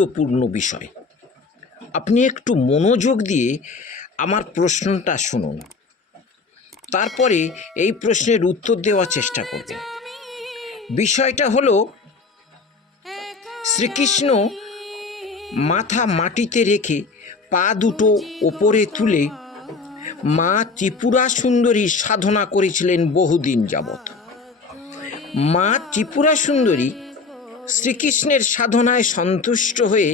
গুরুত্বপূর্ণ বিষয়। আপনি একটু মনোযোগ দিয়ে আমার প্রশ্নটা শুনুন, তারপরে এই প্রশ্নের উত্তর দেওয়ার চেষ্টা করবেন। বিষয়টা হলো, শ্রীকৃষ্ণ মাথা মাটিতে রেখে পা দুটো ওপরে তুলে মা ত্রিপুরা সুন্দরীর সাধনা করেছিলেন বহুদিন যাবৎ। মা ত্রিপুরা সুন্দরী শ্রীকৃষ্ণের সাধনায় সন্তুষ্ট হয়ে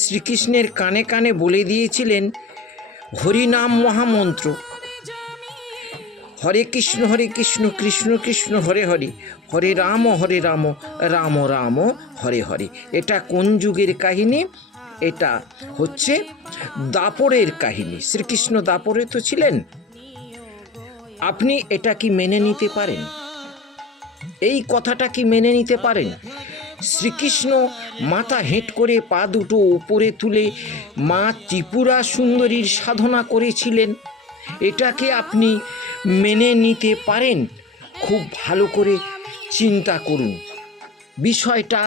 শ্রীকৃষ্ণের কানে কানে বলে দিয়েছিলেন হরিনাম মহামন্ত্র, হরে কৃষ্ণ কৃষ্ণ কৃষ্ণ হরে হরে, হরে রাম রাম রাম হরে হরে। এটা কোন যুগের কাহিনী? এটা হচ্ছে দাপরের কাহিনী। শ্রীকৃষ্ণ দাপরে তো ছিলেন। আপনি এটা কি মেনে নিতে পারেন? এই কথাটা কি মেনে নিতে পারেন? শ্রীকৃষ্ণ মাথা হেঁট করে পা দুটো উপরে তুলে মা ত্রিপুরা সুন্দরীর সাধনা করেছিলেন, এটাকে আপনি মেনে নিতে পারেন? খুব ভালো করে চিন্তা করুন। বিষয়টা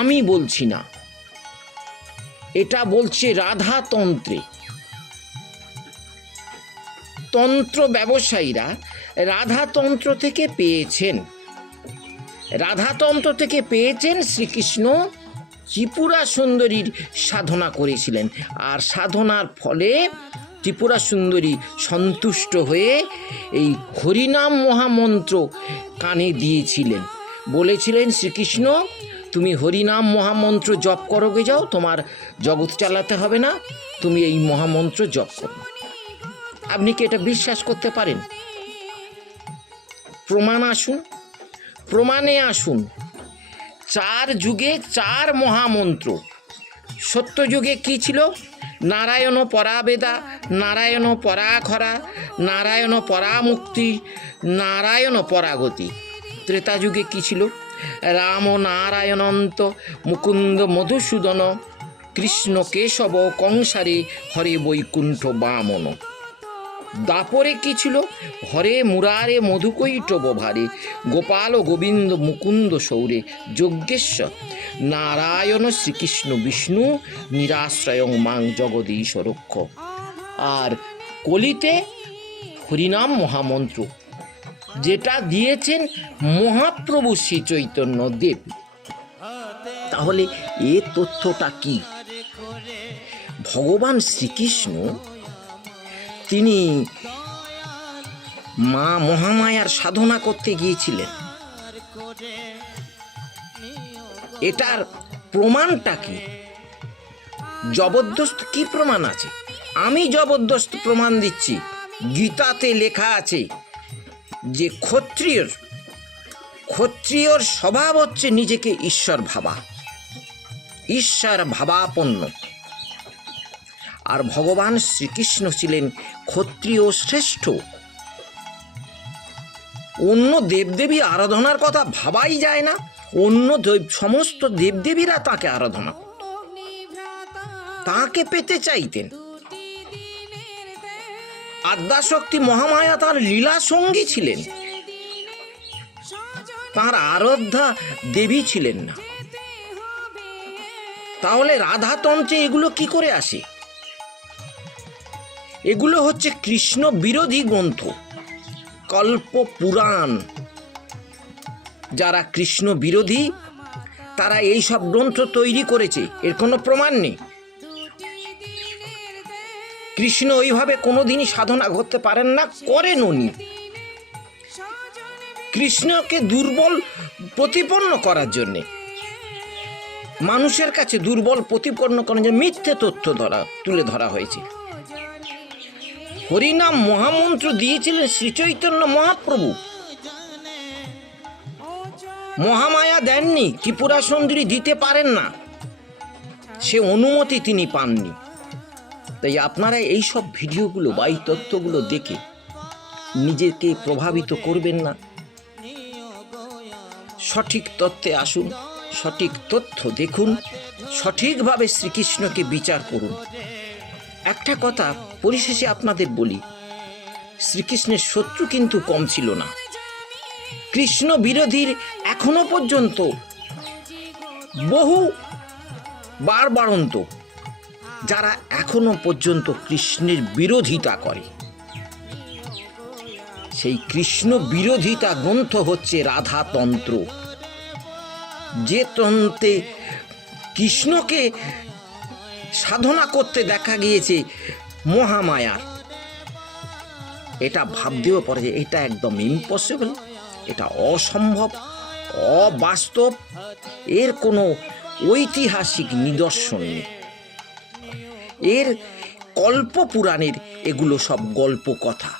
আমি বলছি না, এটা বলছে রাধাতন্ত্রে। তন্ত্র ব্যবসায়ীরা রাধাতন্ত্র থেকে পেয়েছেন। রাধাতন্ত্র থেকে পেয়েছেন শ্রীকৃষ্ণ ত্রিপুরা সুন্দরীর সাধনা করেছিলেন, আর সাধনার ফলে ত্রিপুরা সুন্দরী সন্তুষ্ট হয়ে এই হরিনাম মহামন্ত্র কানে দিয়েছিলেন। বলেছিলেন, শ্রীকৃষ্ণ তুমি হরিনাম মহামন্ত্র জপ করোগে যাও, তোমার জগৎ চালাতে হবে না, তুমি এই মহামন্ত্র জপ করো। আপনি কি এটা বিশ্বাস করতে পারেন? প্রমাণ আসুন, প্রমাণে আসুন। 4 যুগে 4 মহামন্ত্র। সত্যযুগে কি ছিল? নারায়ণ পরাবেদা, নারায়ণ পরাখরা, নারায়ণ পরামুক্তি, নারায়ণ পরাগতি। ত্রেতা যুগে কি ছিল? রাম নারায়ণন্ত, মুকুন্দ মধুসূদন, কৃষ্ণ কেশব কংসারে, হরে বৈকুণ্ঠ বামন। দাপরে কি ছিল? হরে মুরারে মধুকৈটব ভারে, গোপাল গোবিন্দ মুকুন্দ সৌরে, যজ্ঞেশ্বর নারায়ণ শ্রীকৃষ্ণ বিষ্ণু, নিরাশ্রয়ং মাং জগদীশ রক্ষ। আর কলিতে হরিনাম মহামন্ত্র, যেটা দিয়েছেন মহাপ্রভু শ্রী চৈতন্য দেব। তাহলে এ তথ্যটা কি? ভগবান শ্রীকৃষ্ণ তিনি মা মহামায়ার সাধনা করতে গিয়েছিলেন। এটার প্রমাণটা কি? জবরদস্ত কি প্রমাণ আছে? আমি জবরদস্ত প্রমাণ দিচ্ছি। গীতাতে লেখা আছে যে ক্ষত্রিয়র স্বভাব হচ্ছে নিজেকে ঈশ্বর ভাবা, ঈশ্বর ভাবাপন্ন। আর ভগবান শ্রীকৃষ্ণ ছিলেন ক্ষত্রিয় শ্রেষ্ঠ। অন্য দেবদেবী আরাধনার কথা ভাবাই যায় না। অন্য সমস্ত দেবদেবীরা তাকে আরাধনা করত, তাকে পেতে চাইতেন। আদ্যাশক্তি মহামায়া তার লীলা সঙ্গী ছিলেন, তার আরাধ্যা দেবী ছিলেন না। তাহলে রাধাতন্ত্রে এগুলো কি করে আসে? এগুলো হচ্ছে কৃষ্ণ বিরোধী গ্রন্থ, কল্প পুরাণ। যারা কৃষ্ণ বিরোধী তারা এই সব গ্রন্থ তৈরি করেছে, এর কোনো প্রমাণ নেই। কৃষ্ণ ওইভাবে কোনোদিনই সাধনা করতে পারেন না, করেন উনি। কৃষ্ণকে দুর্বল প্রতিপন্ন করার জন্যে, মানুষের কাছে দুর্বল প্রতিপন্ন করার জন্য মিথ্যে তথ্য তুলে ধরা হয়েছে। হরিনাম মহামন্ত্র দিয়েছিলেন শ্রীচৈতন্য মহাপ্রভু, মহামায়া দেননি, ত্রিপুরা সুন্দরী দিতে পারেন না, সে অনুমতি তিনি পাননি। তাই আপনারা এই সব ভিডিওগুলো বা এই তথ্যগুলো দেখে নিজেকে প্রভাবিত করবেন না। সঠিক তথ্যে আসুন, সঠিক তথ্য দেখুন, সঠিকভাবে শ্রীকৃষ্ণকে বিচার করুন। একটা কথা পরিশেষে আপনাদের বলি, শ্রীকৃষ্ণের শত্রু কিন্তু কম ছিল না। কৃষ্ণ বিরোধীর এখনো পর্যন্ত বহু বারবারন্ত যারা এখনো পর্যন্ত কৃষ্ণের বিরোধিতা করে, সেই কৃষ্ণ বিরোধিতা গ্রন্থ হচ্ছে রাধাতন্ত্র, যে তন্ত্রে কৃষ্ণকে সাধনা করতে দেখা গিয়েছে মহামায়ার। এটা ভাবতেও পারে যে এটা একদম ইম্পসিবল, এটা অসম্ভব, অবাস্তব, এর কোনো ঐতিহাসিক নিদর্শন নেই, এর কল্প পুরাণের এগুলো সব গল্প কথা।